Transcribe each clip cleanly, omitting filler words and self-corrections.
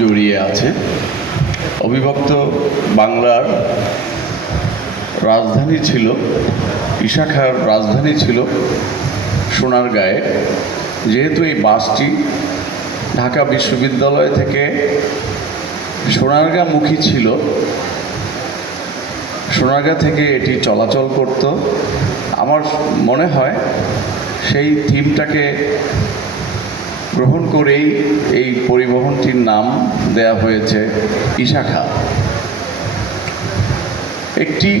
জড়িয়ে আছে। অবিভক্ত বাংলার রাজধানী ছিল, ইশাখার রাজধানী ছিল সোনারগাঁয়ে। যেহেতু এই বাসটি ঢাকা বিশ্ববিদ্যালয় থেকে সোনারগাঁমুখী ছিল, সোনারগাঁ থেকে এটি চলাচল করত। আমার মনে হয় সেই থিমটাকে গ্রহণ করেই এই পরিবহনটির নাম দেয়া হয়েছে ইশাখা। একটি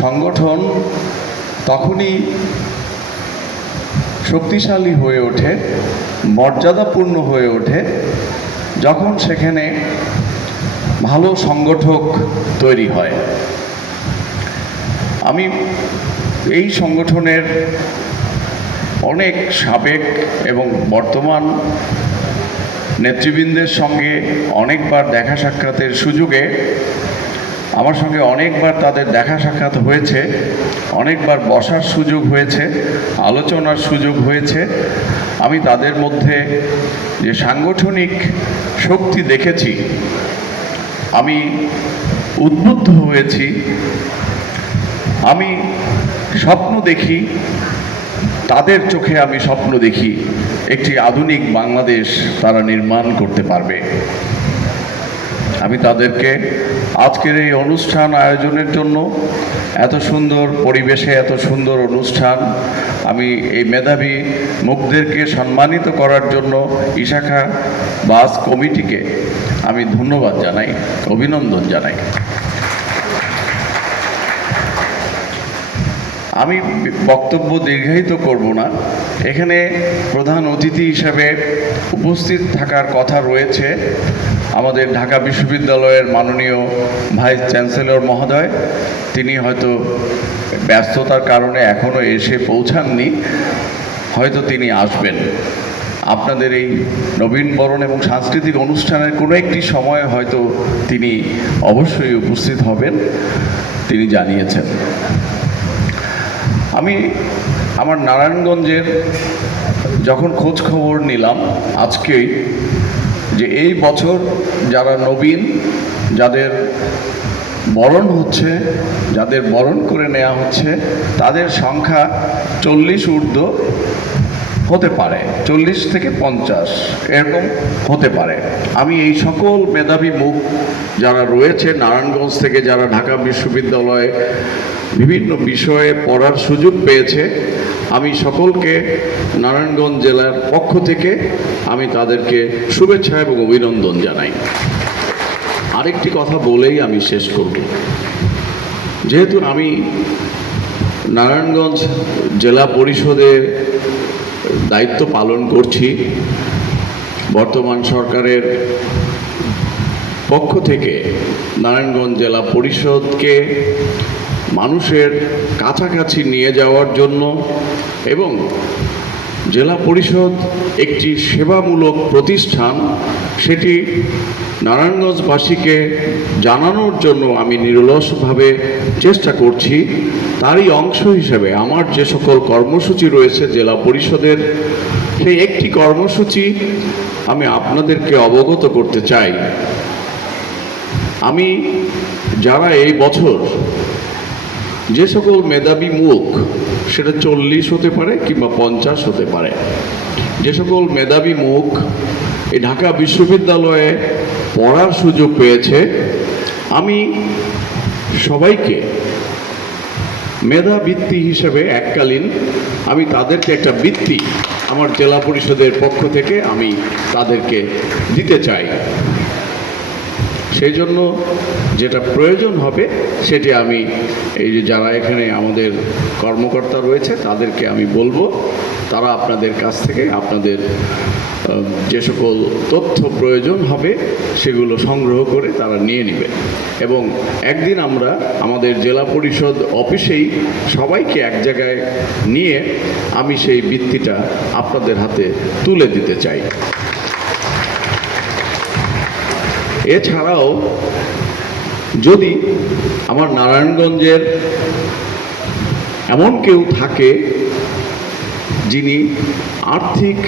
সংগঠন তখনই শক্তিশালী হয়ে ওঠে, মর্যাদাপূর্ণ হয়ে ওঠে, যখন সেখানে ভালো সংগঠক তৈরি হয়। আমি এই সংগঠনের অনেক সাবেক এবং বর্তমান নেতৃবৃন্দের সঙ্গে অনেকবার দেখা সাক্ষাতের সুযোগে আমার সঙ্গে অনেকবার তাদের দেখা সাক্ষাৎ হয়েছে, অনেকবার বসার সুযোগ হয়েছে, আলোচনার সুযোগ হয়েছে। আমি তাদের মধ্যে যে সাংগঠনিক শক্তি দেখেছি, আমি উদ্বুদ্ধ হয়েছি। আমি স্বপ্ন দেখি, তাদের চোখে আমি স্বপ্ন দেখি একটি আধুনিক বাংলাদেশ তারা নির্মাণ করতে পারবে। আমি তাদেরকে আজকের এই অনুষ্ঠান আয়োজনের জন্য, এত সুন্দর পরিবেশে এত সুন্দর অনুষ্ঠান, আমি এই মেধাবী মুখদেরকে সম্মানিত করার জন্য ইশাখা বাস কমিটিকে আমি ধন্যবাদ জানাই, অভিনন্দন জানাই। আমি বক্তব্য দীর্ঘায়িত করব না। এখানে প্রধান অতিথি হিসেবে উপস্থিত থাকার কথা রয়েছে আমাদের ঢাকা বিশ্ববিদ্যালয়ের মাননীয় ভাইস চ্যান্সেলর মহোদয়। তিনি হয়তো ব্যস্ততার কারণে এখনও এসে পৌঁছাননি, হয়তো তিনি আসবেন। আপনাদের এই নবীনবরণ এবং সাংস্কৃতিক অনুষ্ঠানের কোনো একটি সময় হয়তো তিনি অবশ্যই উপস্থিত হবেন, তিনি জানিয়েছেন। আমি আমার নারায়ণগঞ্জের যখন খোঁজ খবর নিলাম আজকেই, যে এই বছর যারা নবীন, যাদের বরণ হচ্ছে, যাদের বরণ করে নেওয়া হচ্ছে, তাদের সংখ্যা 40 ঊর্ধ্ব হতে পারে, 40 থেকে 50 এরকম হতে পারে। আমি এই সকল মেধাবী মুখ যারা রয়েছে নারায়ণগঞ্জ থেকে, যারা ঢাকা বিশ্ববিদ্যালয়ে বিভিন্ন বিষয়ে পড়ার সুযোগ পেয়েছে, আমি সকলকে নারায়ণগঞ্জ জেলার পক্ষ থেকে আমি তাদেরকে শুভেচ্ছা এবং অভিনন্দন জানাই। আরেকটি কথা বলেই আমি শেষ করব। যেহেতু আমি নারায়ণগঞ্জ জেলা পরিষদের দায়িত্ব পালন করছি, বর্তমান সরকারের পক্ষ থেকে নারায়ণগঞ্জ জেলা পরিষদকে মানুষের কাছাকাছি নিয়ে যাওয়ার জন্য এবং জেলা পরিষদ একটি সেবামূলক প্রতিষ্ঠান, সেটি নারায়ণগঞ্জবাসীকে জানানোর জন্য আমি নিরলসভাবে চেষ্টা করছি। তারই অংশ হিসেবে আমার যে সকল কর্মসূচি রয়েছে জেলা পরিষদের, সেই একটি কর্মসূচি আমি আপনাদেরকে অবগত করতে চাই। আমি যারা এই বছর যে সকল মেধাবী মুখ, সেটা 40 হতে পারে কিংবা 50 হতে পারে, যে সকল মেধাবী মুখ এই ঢাকা বিশ্ববিদ্যালয়ে পড়ার সুযোগ পেয়েছে, আমি সবাইকে মেধাবৃত্তি হিসেবে এককালীন আমি তাদেরকে একটা বৃত্তি আমার জেলা পরিষদের পক্ষ থেকে আমি তাদেরকে দিতে চাই। সেই জন্য যেটা প্রয়োজন হবে সেটি আমি এই যে যারা এখানে আমাদের কর্মকর্তা রয়েছে তাদেরকে আমি বলবো, তারা আপনাদের কাছ থেকে আপনাদের যে সকল তথ্য প্রয়োজন হবে সেগুলো সংগ্রহ করে তারা নিয়ে নেবে। এবং একদিন আমরা আমাদের জেলা পরিষদ অফিসেই সবাইকে এক জায়গায় নিয়ে আমি সেই বৃত্তিটা আপনাদের হাতে তুলে দিতে চাই। এছাড়াও যদি আমার নারায়ণগঞ্জের এমন কেউ থাকে যিনি আর্থিক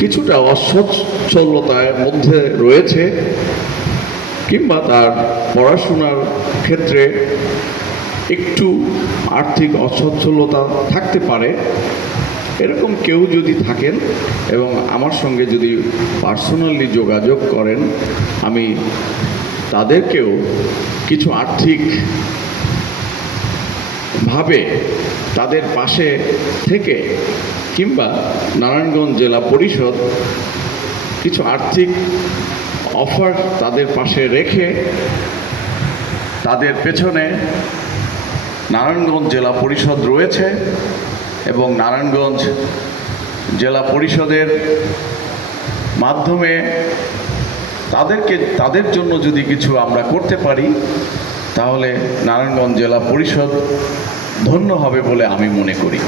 কিছুটা অসচ্ছলতার মধ্যে রয়েছে, কিংবা তার পড়াশোনার ক্ষেত্রে একটু আর্থিক অসচ্ছলতা থাকতে পারে, এরকম কেউ যদি থাকেন এবং আমার সঙ্গে যদি পার্সোনালি যোগাযোগ করেন, আমি তাদেরকেও কিছু আর্থিকভাবে তাদের পাশে থেকে, কিংবা নারায়ণগঞ্জ জেলা পরিষদ কিছু আর্থিক অফার তাদের পাশে রেখে, তাদের পেছনে নারায়ণগঞ্জ জেলা পরিষদ রয়েছে এবং নারায়ণগঞ্জ জেলা পরিষদের মাধ্যমে তাদের জন্য যদি কিছু আমরা করতে পারি, তাহলে নারায়ণগঞ্জ জেলা পরিষদ ধন্য হবে বলে আমি মনে করি।